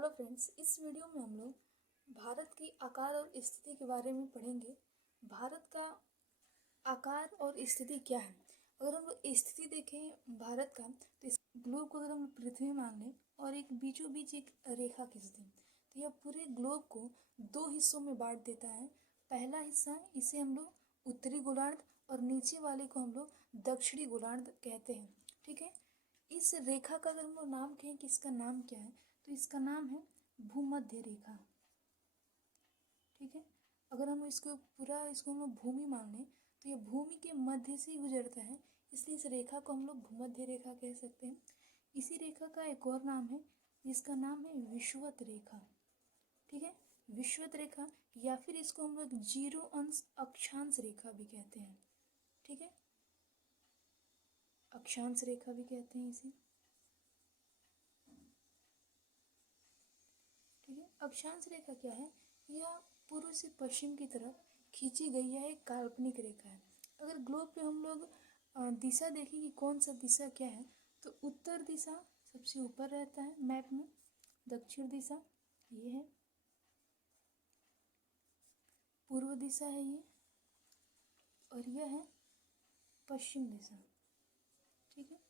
Hello friends, इस video में हम लोग भारत की आकार और स्थिति के बारे में पढ़ेंगे। भारत का आकार और स्थिति क्या है। अगर हम लोग स्थिति देखें भारत का, तो इस ग्लोब को अगर हम पृथ्वी मान लें और एक बीचों बीच एक रेखा खींच दें, तो यह पूरे ग्लोब को दो हिस्सों में बांट देता है। पहला हिस्सा इसे हम लोग उत्तरी गोलार्ध और नीचे वाले को हम लोग दक्षिणी गोलार्ध कहते हैं। ठीक है। इस रेखा का अगर हम लोग नाम कहें कि इसका नाम क्या है, तो इसका नाम है भूमध्य रेखा। ठीक है। अगर हम इसको हम लोग भूमि मान लें, तो ये भूमि के मध्य से ही गुजरता है, इसलिए इस रेखा को हम लोग भूमध्य रेखा कह सकते हैं। इसी रेखा का एक और नाम है जिसका नाम है विषुवत रेखा। ठीक है। विषुवत रेखा या फिर इसको हम लोग जीरो अंश अक्षांश रेखा भी कहते हैं। ठीक है। अक्षांश रेखा भी कहते हैं इसे। ठीक है। अक्षांश रेखा क्या है? यह पूर्व से पश्चिम की तरफ खींची गई यह एक काल्पनिक रेखा है। अगर ग्लोब पे हम लोग दिशा देखें कि कौन सा दिशा क्या है, तो उत्तर दिशा सबसे ऊपर रहता है मैप में, दक्षिण दिशा ये है, पूर्व दिशा है ये, और यह है पश्चिम दिशा। ठीक है।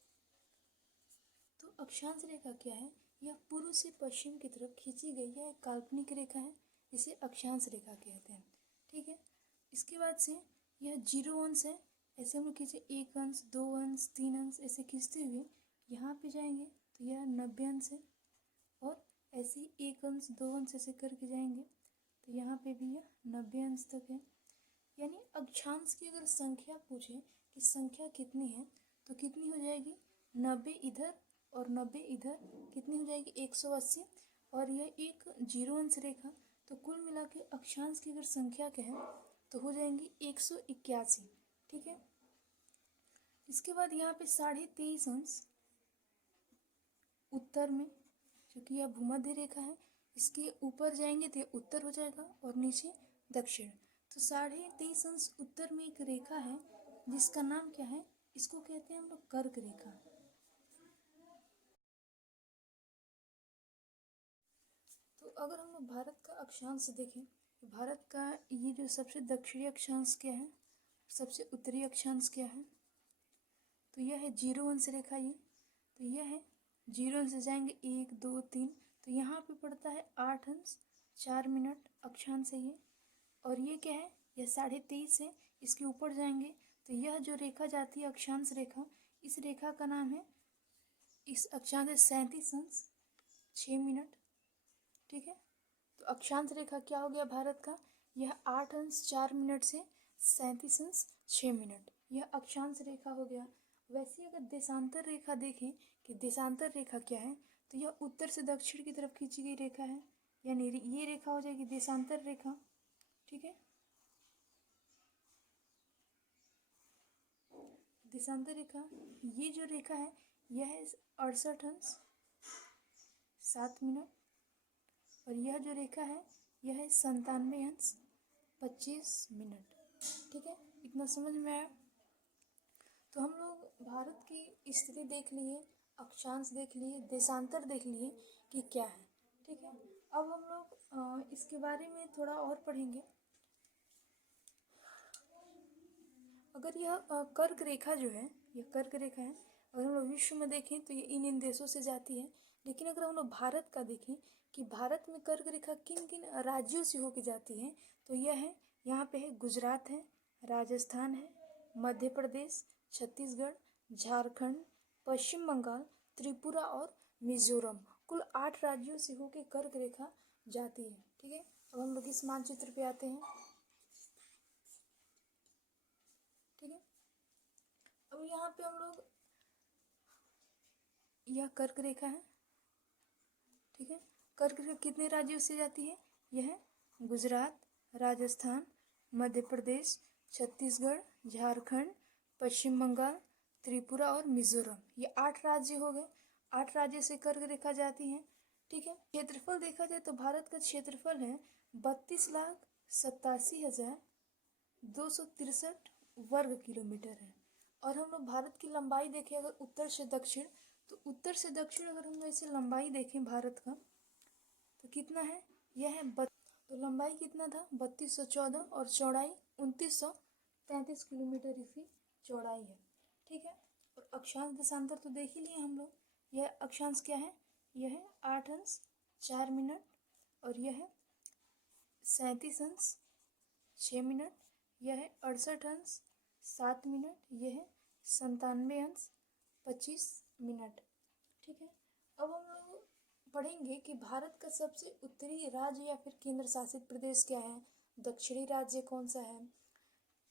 तो अक्षांश रेखा क्या है? यह पूर्व से पश्चिम की तरफ खींची गई यह एक काल्पनिक रेखा है, जिसे अक्षांश रेखा कहते हैं। ठीक है। इसके बाद से यह जीरो अंश है, ऐसे हम लोग खींचे 1 अंश 2 अंश 3 अंश ऐसे खींचते हुए यहाँ पे जाएंगे तो यह 90 अंश है, और ऐसे ही 1 अंश 2 अंश ऐसे करके जाएंगे तो यहाँ पे भी यह 90 अंश तक है। यानी अक्षांश की अगर संख्या पूछे कि संख्या कितनी है, तो कितनी हो जाएगी? 90 इधर और 90 इधर, कितनी हो जाएगी? 180। और यह एक जीरो अंश रेखा, तो कुल मिला के अक्षांश की अगर संख्या कहें तो हो जाएंगी 181। ठीक है। इसके बाद यहाँ पे 23.5 अंश उत्तर में, क्योंकि यह भूमध्य रेखा है, इसके ऊपर जाएंगे तो यह उत्तर हो जाएगा और नीचे दक्षिण। तो 23.5 अंश उत्तर में एक रेखा है जिसका नाम क्या है? इसको कहते हैं हम लोग कर्क रेखा। तो अगर हम लोग भारत का अक्षांश देखें, तो भारत का ये जो सबसे दक्षिणी अक्षांश क्या है, सबसे उत्तरी अक्षांश क्या है, तो यह है जीरो अंश रेखा ये। तो यह है जीरो अंश से जाएंगे 1 2 3, तो यहाँ पे पड़ता है 8 अंश 4 मिनट अक्षांश है ये। और ये क्या है? यह 23.5 है, इसके ऊपर जाएंगे तो यह जो रेखा जाती है अक्षांश रेखा, इस रेखा का नाम है, इस अक्षांश से 37 अंश 6 मिनट। ठीक है। तो अक्षांश रेखा क्या हो गया भारत का? यह 8 अंश 4 मिनट से 37 अंश 6 मिनट, यह अक्षांश रेखा हो गया। वैसे अगर देशांतर रेखा देखें कि देशांतर रेखा क्या है, तो यह उत्तर से दक्षिण की तरफ खींची गई रेखा है, यानी ये रेखा हो जाएगी देशांतर रेखा। ठीक है। देशांतर रेखा ये जो रेखा है यह है 68 अंश 7 मिनट, और यह जो रेखा है यह है 97 अंश 25 मिनट। ठीक है। इतना समझ में आया? तो हम लोग भारत की स्थिति देख लिए, अक्षांश देख लिए, देशांतर देख लिए कि क्या है। ठीक है। अब हम लोग इसके बारे में थोड़ा और पढ़ेंगे। अगर यह कर्क रेखा जो है, यह कर्क रेखा है, अगर हम लोग विश्व में देखें तो ये इन देशों से जाती है। लेकिन अगर हम लोग भारत का देखें कि भारत में कर्क रेखा किन किन राज्यों से होके जाती है, तो यह है, यहाँ पे है गुजरात है, राजस्थान है, मध्य प्रदेश, छत्तीसगढ़, झारखंड, पश्चिम बंगाल, त्रिपुरा और मिजोरम। कुल 8 राज्यों से होके कर्क रेखा जाती है। ठीक है। अब हम लोग इस मानचित्र पे आते हैं। ठीक है। अब यहाँ पे हम लोग, यह कर्क रेखा है। ठीक है। कर्क रेखा कितने राज्यों से जाती है? यह गुजरात, राजस्थान, मध्य प्रदेश, छत्तीसगढ़, झारखंड, पश्चिम बंगाल, त्रिपुरा और मिजोरम, ये 8 राज्य हो गए। 8 राज्य से कर्क रेखा जाती है। ठीक है। क्षेत्रफल देखा जाए तो भारत का क्षेत्रफल है 32,87,263 वर्ग किलोमीटर है। और हम लोग भारत की लंबाई देखें अगर उत्तर से दक्षिण, तो उत्तर से दक्षिण अगर हम ऐसे लंबाई देखें भारत का, तो कितना है, यह है तो लंबाई कितना था 3214 और चौड़ाई 2933 किलोमीटर इसकी चौड़ाई है। ठीक है, और अक्षांश देशांतर तो देख ही लिए हम लोग। यह अक्षांश क्या है, यह है 8 अंश 4 मिनट और यह है 37 अंश 6 मिनट, यह है 68 अंश 7 मिनट, यह है 97 अंश 25 मिनट। ठीक है, अब हम लोग पढ़ेंगे कि भारत का सबसे उत्तरी राज्य या फिर केंद्र शासित प्रदेश क्या है, दक्षिणी राज्य कौन सा है,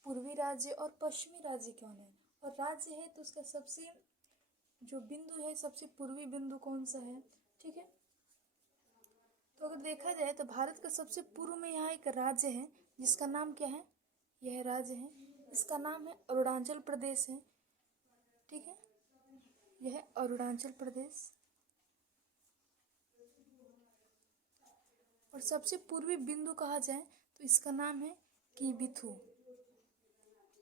पूर्वी राज्य और पश्चिमी राज्य कौन है। और राज्य है तो उसका सबसे जो बिंदु है, सबसे पूर्वी बिंदु कौन सा है। ठीक है, तो अगर देखा जाए तो भारत का सबसे पूर्व में यहाँ एक राज्य है जिसका नाम क्या है, यह राज्य है, इसका नाम है अरुणाचल प्रदेश है। ठीक है, यह अरुणाचल प्रदेश। और सबसे पूर्वी बिंदु कहा जाए तो इसका नाम है कीबिथु।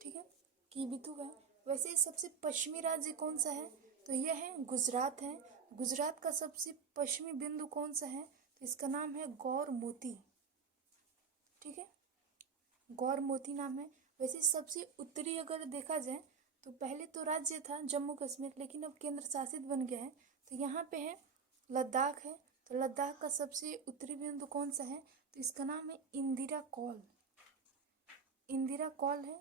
ठीक है, कीबिथु है। वैसे सबसे पश्चिमी राज्य कौन सा है, तो यह है गुजरात है। गुजरात का सबसे पश्चिमी बिंदु कौन सा है, तो इसका नाम है गौर मोती। ठीक है, गौर मोती नाम है। वैसे सबसे उत्तरी अगर देखा जाए तो पहले तो राज्य था जम्मू कश्मीर, लेकिन अब केंद्र शासित बन गया है। तो यहाँ पे है लद्दाख है। तो लद्दाख का सबसे उत्तरी बिंदु कौन सा है, तो इसका नाम है इंदिरा कॉल। इंदिरा कॉल है।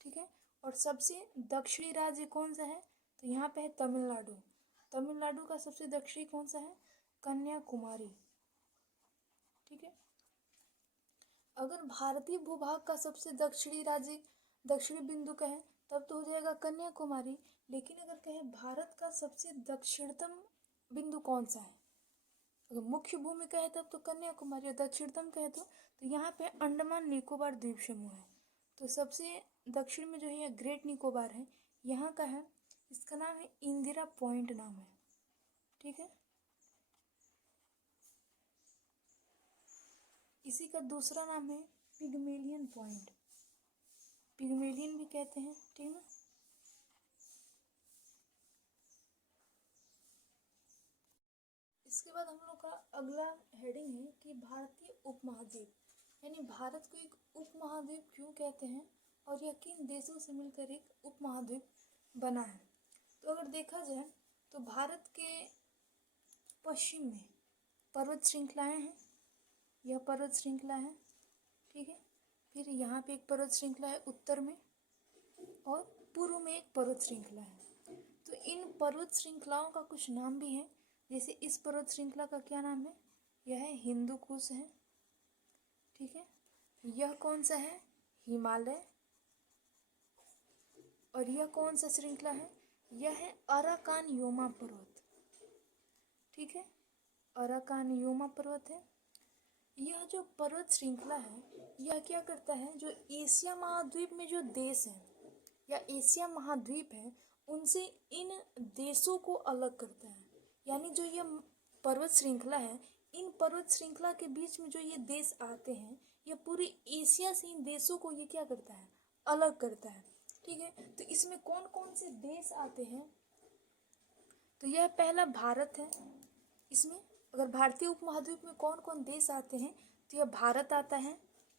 ठीक है, और सबसे दक्षिणी राज्य कौन सा है, तो यहाँ पे है तमिलनाडु। तमिलनाडु का सबसे दक्षिणी कौन सा है, कन्याकुमारी। ठीक है, अगर भारतीय भूभाग का सबसे दक्षिणी राज्य दक्षिणी बिंदु कहें तब तो हो जाएगा कन्याकुमारी। लेकिन अगर कहें भारत का सबसे दक्षिणतम बिंदु कौन सा है, अगर मुख्य भूमि कहे तब तो कन्याकुमारी, और दक्षिणतम कहे तो यहाँ पे अंडमान निकोबार द्वीप समूह है। तो सबसे दक्षिण में जो है ग्रेट निकोबार है, यहाँ का है, इसका नाम है इंदिरा पॉइंट नाम है। ठीक है, इसी का दूसरा नाम है पिग्मेलियन पॉइंट, पिग्मेलियन भी कहते हैं। ठीक है ना, इसके बाद हम लोग का अगला हेडिंग है कि भारतीय उपमहाद्वीप, यानी भारत को एक उपमहाद्वीप क्यों कहते हैं और यह किन देशों से मिलकर एक उपमहाद्वीप बना है। तो अगर देखा जाए तो भारत के पश्चिम में पर्वत श्रृंखलाएं हैं, यह पर्वत श्रृंखला है। ठीक है, फिर यहाँ पे एक पर्वत श्रृंखला है उत्तर में और पूर्व में एक पर्वत श्रृंखला है। तो इन पर्वत श्रृंखलाओं का कुछ नाम भी है, जैसे इस पर्वत श्रृंखला का क्या नाम है, यह हिंदू कुश है। ठीक है, यह कौन सा है, हिमालय। और यह कौन सा श्रृंखला है, यह है अराकान योमा पर्वत। ठीक है, अराकान योमा पर्वत है। यह जो पर्वत श्रृंखला है यह क्या करता है, जो एशिया महाद्वीप में जो देश हैं या एशिया महाद्वीप है उनसे इन देशों को अलग करता है। यानी जो ये पर्वत श्रृंखला है, इन पर्वत श्रृंखला के बीच में जो ये देश आते हैं, ये पूरी एशिया से इन देशों को ये क्या करता है, अलग करता है। ठीक है, तो इसमें कौन कौन से देश आते हैं, तो यह पहला भारत है। इसमें अगर भारतीय उपमहाद्वीप में कौन कौन देश आते हैं, तो यह भारत आता है,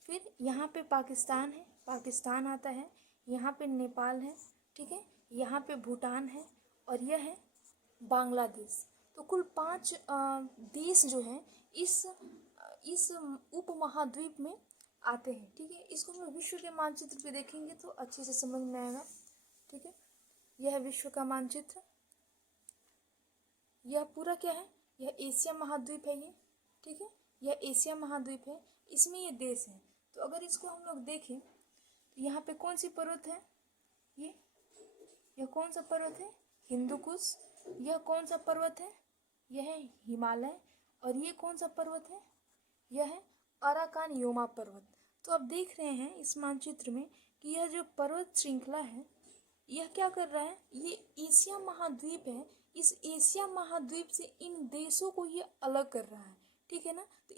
फिर यहाँ पे पाकिस्तान है, पाकिस्तान आता है, यहाँ पे नेपाल है। ठीक है, यहाँ पे भूटान है और यह है बांग्लादेश। तो कुल 5 देश जो हैं इस उपमहाद्वीप में आते हैं। ठीक है, इसको हम लोग विश्व के मानचित्र पे देखेंगे तो अच्छे से समझ में आएगा। ठीक है, यह है विश्व का मानचित्र। यह पूरा क्या है, यह एशिया महाद्वीप है ये। ठीक है, यह एशिया महाद्वीप है, इसमें ये देश हैं। तो अगर इसको हम लोग देखें तो यहाँ पे कौन सी पर्वत है, यह कौन सा पर्वत है, हिंदू कुश। यह कौन सा पर्वत है, यह है हिमालय। और ये कौन सा पर्वत है, यह है अराकान योमा पर्वत। तो आप देख रहे हैं इस मानचित्र में कि यह जो पर्वत श्रृंखला है यह क्या कर रहा है, ये एशिया महाद्वीप है, इस एशिया महाद्वीप से इन देशों को ये अलग कर रहा है। ठीक है ना, तो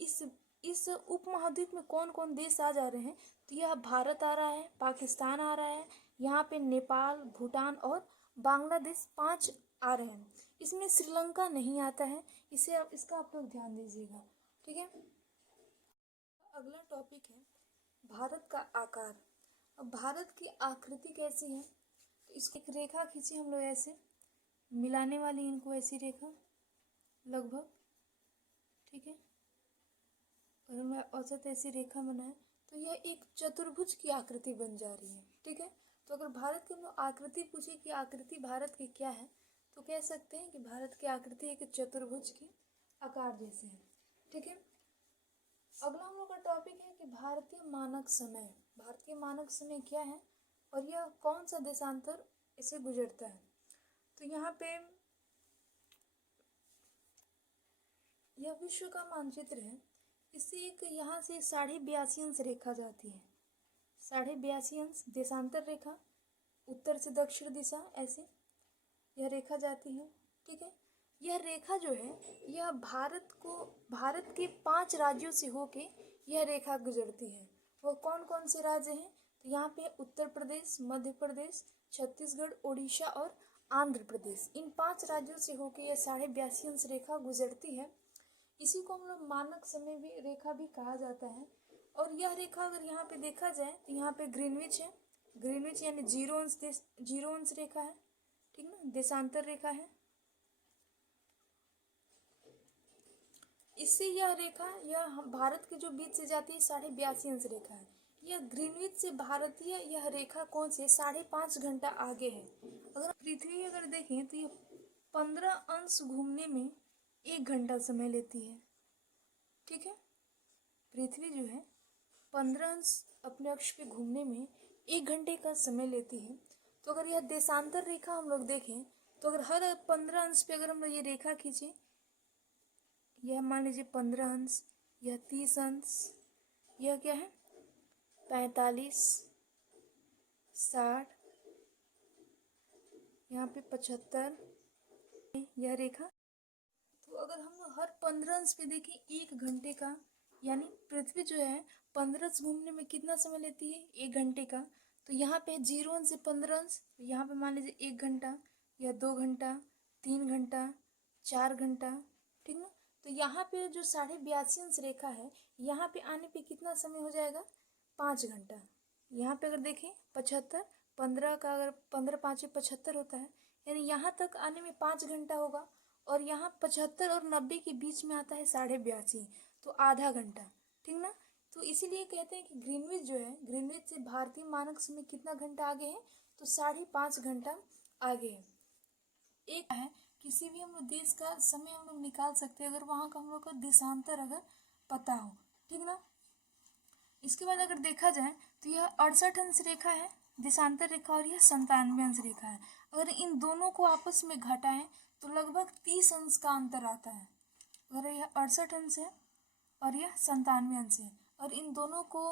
इस उपमहाद्वीप में कौन कौन देश आ जा रहे हैं, तो यह भारत आ रहा है, पाकिस्तान आ रहा है, यहाँ पे नेपाल, भूटान और बांग्लादेश 5 आ रहे हैं। इसमें श्रीलंका नहीं आता है, इसका आप लोग ध्यान दीजिएगा। ठीक है, अगला टॉपिक है भारत का आकार। अब भारत की आकृति कैसी है, तो इसकी एक रेखा खींची हम लोग ऐसे, मिलाने वाली इनको ऐसी रेखा लगभग। ठीक है, अगर मैं औसत ऐसी रेखा बनाए तो यह एक चतुर्भुज की आकृति बन जा रही है। ठीक है, तो अगर भारत की हम लोग आकृति पूछे कि आकृति भारत की क्या है, तो कह सकते हैं कि भारत की आकृति एक चतुर्भुज की आकार जैसे है। ठीक है, अगला हम लोग का टॉपिक है कि भारतीय मानक समय। भारतीय मानक समय क्या है और यह कौन सा देशांतर इसे गुजरता है। तो यहाँ पे यह विश्व का मानचित्र है। इसे एक यहाँ से 82.5 अंश रेखा जाती है। 82.5 अंश देशांतर रेखा, उत्तर से दक्षिण दिशा ऐसे यह रेखा जाती है। ठीक है, यह रेखा जो है यह भारत के 5 राज्यों से होके यह रेखा गुजरती है। वो कौन कौन से राज्य हैं, तो यहाँ पे उत्तर प्रदेश, मध्य प्रदेश, छत्तीसगढ़, उड़ीसा और आंध्र प्रदेश। इन 5 राज्यों से होके यह 82.5 अंश रेखा गुजरती है। इसी को हम लोग मानक समय भी रेखा भी कहा जाता है। और यह रेखा अगर यहाँ पे देखा जाए तो यहाँ पे ग्रीनविच है। ग्रीनविच यानी 0 अंश रेखा है। ठीक ना, देशांतर रेखा है। इससे यह रेखा यह भारत के जो बीच से जाती है 82.5 अंश रेखा है। यह ग्रीनविच से भारतीय यह रेखा कौन से 5.5 घंटा आगे है। अगर पृथ्वी अगर देखें तो यह 15 अंश घूमने में 1 घंटा समय लेती है। ठीक है, पृथ्वी जो है 15 अंश अपने अक्ष पे घूमने में 1 घंटे का समय लेती है। तो अगर यह देशांतर रेखा हम लोग देखें तो अगर हर 15 अंश पे अगर हम लोग ये रेखा खींचे, यह मान लीजिए 15 अंश, यह 30 अंश, यह क्या है 45, 60, यहाँ पे 75, यह रेखा। तो अगर हम हर 15 अंश पे देखें 1 घंटे का, यानी पृथ्वी जो है 15 अंश घूमने में कितना समय लेती है 1 घंटे का। तो यहाँ पे 0 अंश से 15 अंश, तो यहाँ पे मान लीजिए 1 घंटा, या 2 घंटा, 3 घंटा, 4 घंटा। ठीक ना, तो यहाँ पे जो 82.5 अंश रेखा है यहाँ पे आने पे कितना समय हो जाएगा 5 घंटा। यहाँ पे अगर देखें 75, 15 का अगर 15 5 75 होता है, यानी यहाँ तक आने में 5 घंटा होगा। और यहाँ 75 और 90 के बीच में आता है 82.5, तो आधा घंटा। ठीक ना, तो इसीलिए कहते हैं कि ग्रीनविच जो है, ग्रीनविच से भारतीय मानक समय कितना घंटा आगे है, तो 5.5 घंटा आगे है। एक है किसी भी हम लोग देश का समय हम लोग निकाल सकते हैं अगर वहाँ का हम लोग का देशांतर अगर पता हो। ठीक ना, इसके बाद अगर देखा जाए तो यह 68 अंश रेखा है देशांतर रेखा, और यह 97 अंश रेखा है। अगर इन दोनों को आपस में घटाएं तो लगभग 30 अंश का अंतर आता है। अगर यह 68 अंश है और यह 97 अंश है, और इन दोनों को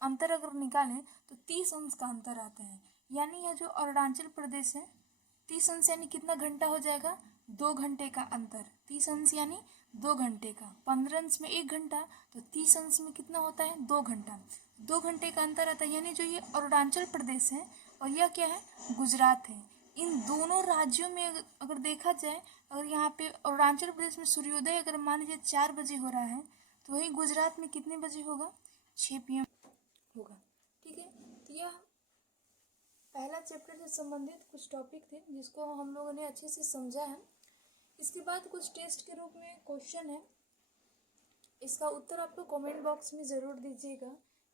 अंतर अगर निकालें तो 30 अंश का अंतर आता है। यानी यह जो अरुणाचल प्रदेश है 30 अंश यानी कितना घंटा हो जाएगा 2 घंटे का अंतर। 30 अंश यानी 2 घंटे का, 15 अंश में 1 घंटा, तो 30 अंश में कितना होता है 2 घंटा। 2 घंटे का अंतर आता है। यानी जो ये अरुणाचल प्रदेश है और यह क्या है गुजरात है, इन दोनों राज्यों में अगर देखा जाए, अगर यहाँ पे अरुणाचल प्रदेश में सूर्योदय अगर मान लीजिए 4 बजे हो रहा है, तो वही गुजरात में कितने बजे होगा 6 PM होगा। ठीक है, तो यह पहला चैप्टर से संबंधित कुछ टॉपिक थे जिसको हम लोगों ने अच्छे से समझा है। इसके बाद कुछ टेस्ट के रूप में क्वेश्चन है, इसका उत्तर आप लोग कमेंट बॉक्स में ज़रूर दीजिएगा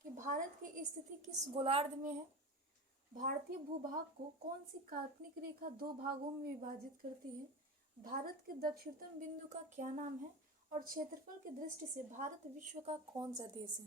कि भारत की स्थिति किस गोलार्ध में है। भारतीय भूभाग को कौन सी काल्पनिक रेखा 2 भागों में विभाजित करती है। भारत के दक्षिणतम बिंदु का क्या नाम है, और क्षेत्रफल की दृष्टि से भारत विश्व का कौन सा देश है।